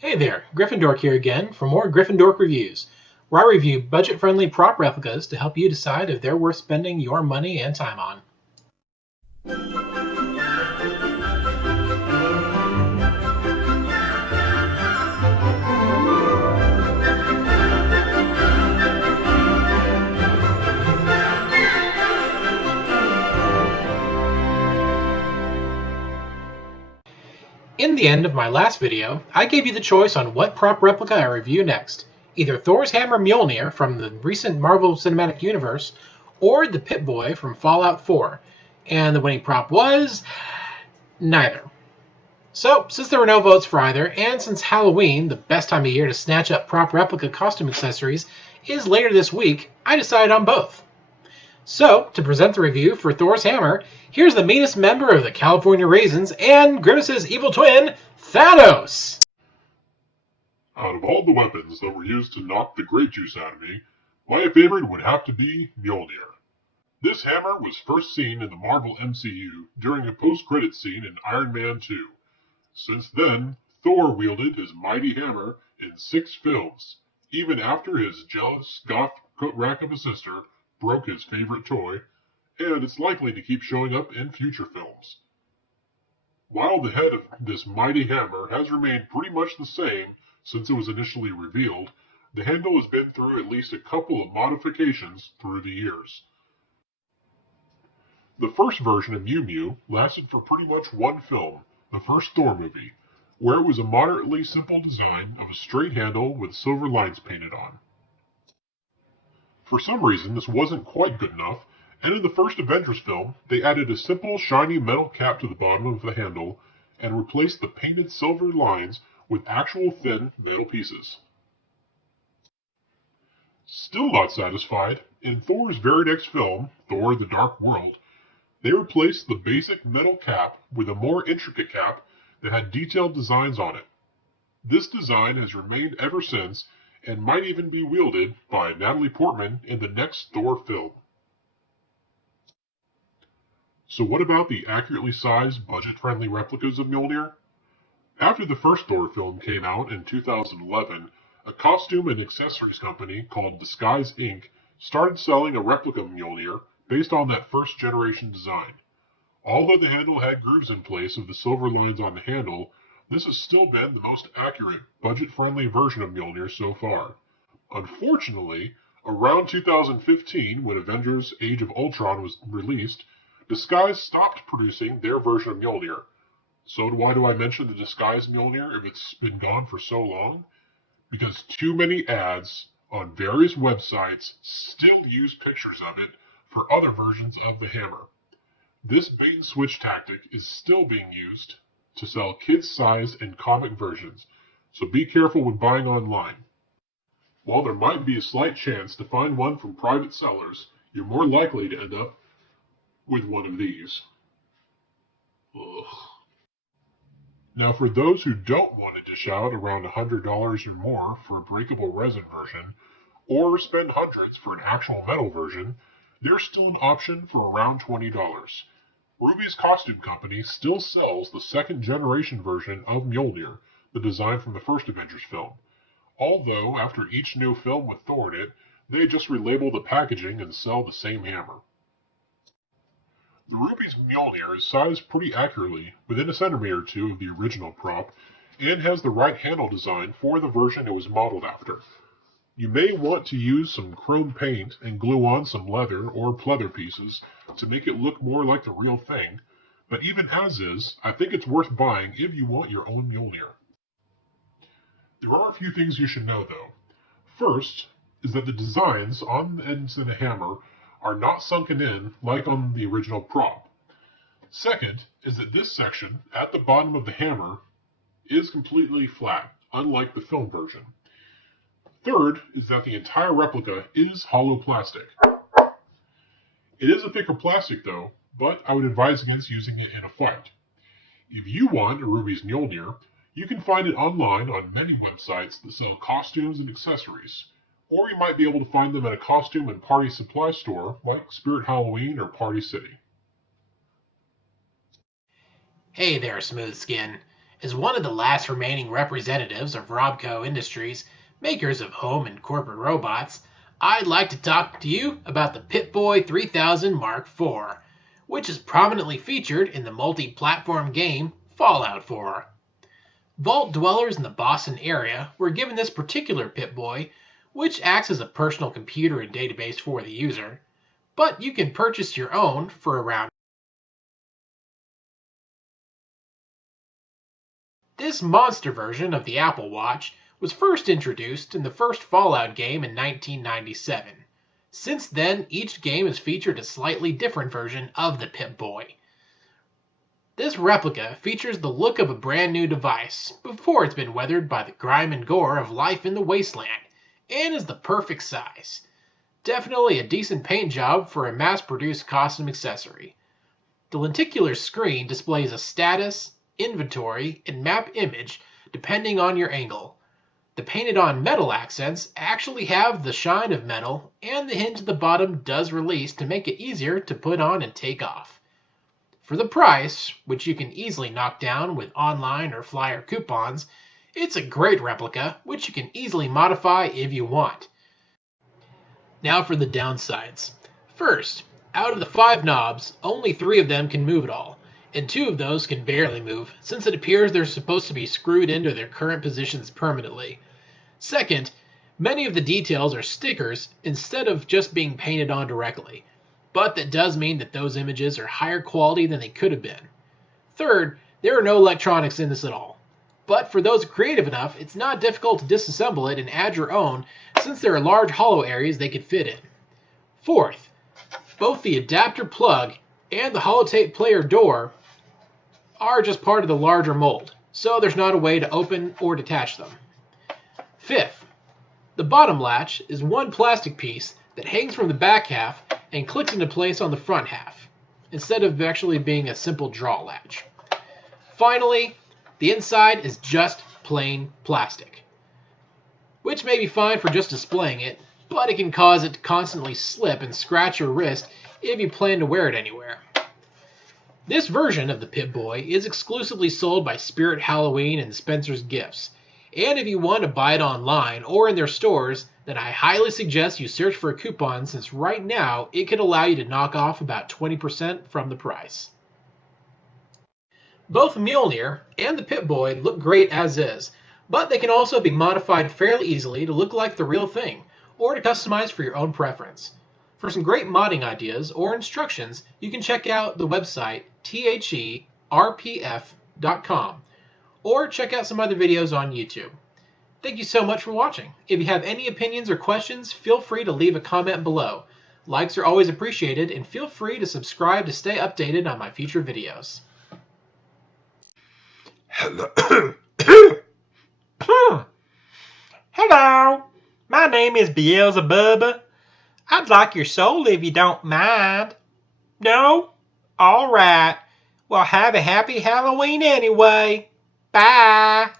Hey there, Gryffindork here again for more Gryffindork reviews, where I review budget-friendly prop replicas to help you decide if they're worth spending your money and time on. In the end of my last video, I gave you the choice on what prop replica I review next, either Thor's hammer Mjolnir from the recent Marvel Cinematic Universe, or the Pip Boy from Fallout 4, and the winning prop was neither. So, since there were no votes for either, and since Halloween, the best time of year to snatch up prop replica costume accessories, is later this week, I decided on both. So, to present the review for Thor's hammer, here's the meanest member of the California Raisins and Grimace's evil twin, Thanos! Out of all the weapons that were used to knock the grape juice out of me, my favorite would have to be Mjolnir. This hammer was first seen in the Marvel MCU during a post-credits scene in Iron Man 2. Since then, Thor wielded his mighty hammer in 6 films, even after his jealous goth rack of a sister broke his favorite toy, and it's likely to keep showing up in future films. While the head of this mighty hammer has remained pretty much the same since it was initially revealed, the handle has been through at least a couple of modifications through the years. The first version of Mew Mew lasted for pretty much one film, the first Thor movie, where it was a moderately simple design of a straight handle with silver lines painted on. For some reason, this wasn't quite good enough, and in the first Avengers film, they added a simple shiny metal cap to the bottom of the handle and replaced the painted silver lines with actual thin metal pieces. Still not satisfied, in Thor's very next film, Thor: The Dark World, they replaced the basic metal cap with a more intricate cap that had detailed designs on it. This design has remained ever since and might even be wielded by Natalie Portman in the next Thor film. So what about the accurately sized, budget-friendly replicas of Mjolnir? After the first Thor film came out in 2011, a costume and accessories company called Disguise Inc. started selling a replica Mjolnir based on that first-generation design. Although the handle had grooves in place of the silver lines on the handle, this has still been the most accurate, budget-friendly version of Mjolnir so far. Unfortunately, around 2015, when Avengers Age of Ultron was released, Disguise stopped producing their version of Mjolnir. So why do I mention the Disguise Mjolnir if it's been gone for so long? Because too many ads on various websites still use pictures of it for other versions of the hammer. This bait-and-switch tactic is still being used to sell kids-sized and comic versions, so be careful when buying online. While there might be a slight chance to find one from private sellers, you're more likely to end up with one of these. Ugh. Now, for those who don't want to dish out around $100 or more for a breakable resin version, or spend hundreds for an actual metal version, there's still an option for around $20. Ruby's Costume Company still sells the second-generation version of Mjolnir, the design from the first Avengers film. Although, after each new film with Thor in it, they just relabel the packaging and sell the same hammer. The Ruby's Mjolnir is sized pretty accurately, within a centimeter or two of the original prop, and has the right handle design for the version it was modeled after. You may want to use some chrome paint and glue on some leather or pleather pieces to make it look more like the real thing, but even as is, I think it's worth buying if you want your own Mjolnir. There are a few things you should know though. First is that the designs on the ends of the hammer are not sunken in like on the original prop. Second is that this section at the bottom of the hammer is completely flat, unlike the film version. Third is that the entire replica is hollow plastic. It is a thicker plastic though, but I would advise against using it in a fight. If you want a Ruby's Mjolnir, you can find it online on many websites that sell costumes and accessories, or you might be able to find them at a costume and party supply store like Spirit Halloween or Party City. Hey there, Smooth Skin. As one of the last remaining representatives of Robco Industries, makers of home and corporate robots, I'd like to talk to you about the Pip Boy 3000 Mark IV, which is prominently featured in the multi-platform game Fallout 4. Vault dwellers in the Boston area were given this particular Pip Boy, which acts as a personal computer and database for the user, but you can purchase your own for around. This monster version of the Apple Watch was first introduced in the first Fallout game in 1997. Since then, each game has featured a slightly different version of the Pip Boy. This replica features the look of a brand new device before it's been weathered by the grime and gore of life in the wasteland, and is the perfect size. Definitely a decent paint job for a mass-produced costume accessory. The lenticular screen displays a status, inventory, and map image depending on your angle. The painted-on metal accents actually have the shine of metal, and the hinge at the bottom does release to make it easier to put on and take off. For the price, which you can easily knock down with online or flyer coupons, it's a great replica which you can easily modify if you want. Now for the downsides. First, out of the 5 knobs, only 3 of them can move at all, and 2 of those can barely move, since it appears they're supposed to be screwed into their current positions permanently. Second, many of the details are stickers instead of just being painted on directly, but that does mean that those images are higher quality than they could have been. Third, there are no electronics in this at all, but for those creative enough, it's not difficult to disassemble it and add your own, since there are large hollow areas they could fit in. Fourth, both the adapter plug and the holotape player door are just part of the larger mold, so there's not a way to open or detach them. Fifth, the bottom latch is one plastic piece that hangs from the back half and clicks into place on the front half, instead of actually being a simple draw latch. Finally, the inside is just plain plastic, which may be fine for just displaying it, but it can cause it to constantly slip and scratch your wrist if you plan to wear it anywhere. This version of the Pip Boy is exclusively sold by Spirit Halloween and Spencer's Gifts, and if you want to buy it online or in their stores, then I highly suggest you search for a coupon, since right now it could allow you to knock off about 20% from the price. Both Mjolnir and the Pip Boy look great as is, but they can also be modified fairly easily to look like the real thing, or to customize for your own preference. For some great modding ideas or instructions, you can check out the website therpf.com, or check out some other videos on YouTube. Thank you so much for watching. If you have any opinions or questions, feel free to leave a comment below. Likes are always appreciated, and feel free to subscribe to stay updated on my future videos. Hello, my name is Beelzebub. I'd like your soul if you don't mind. No? All right. Well, have a happy Halloween anyway. Bye.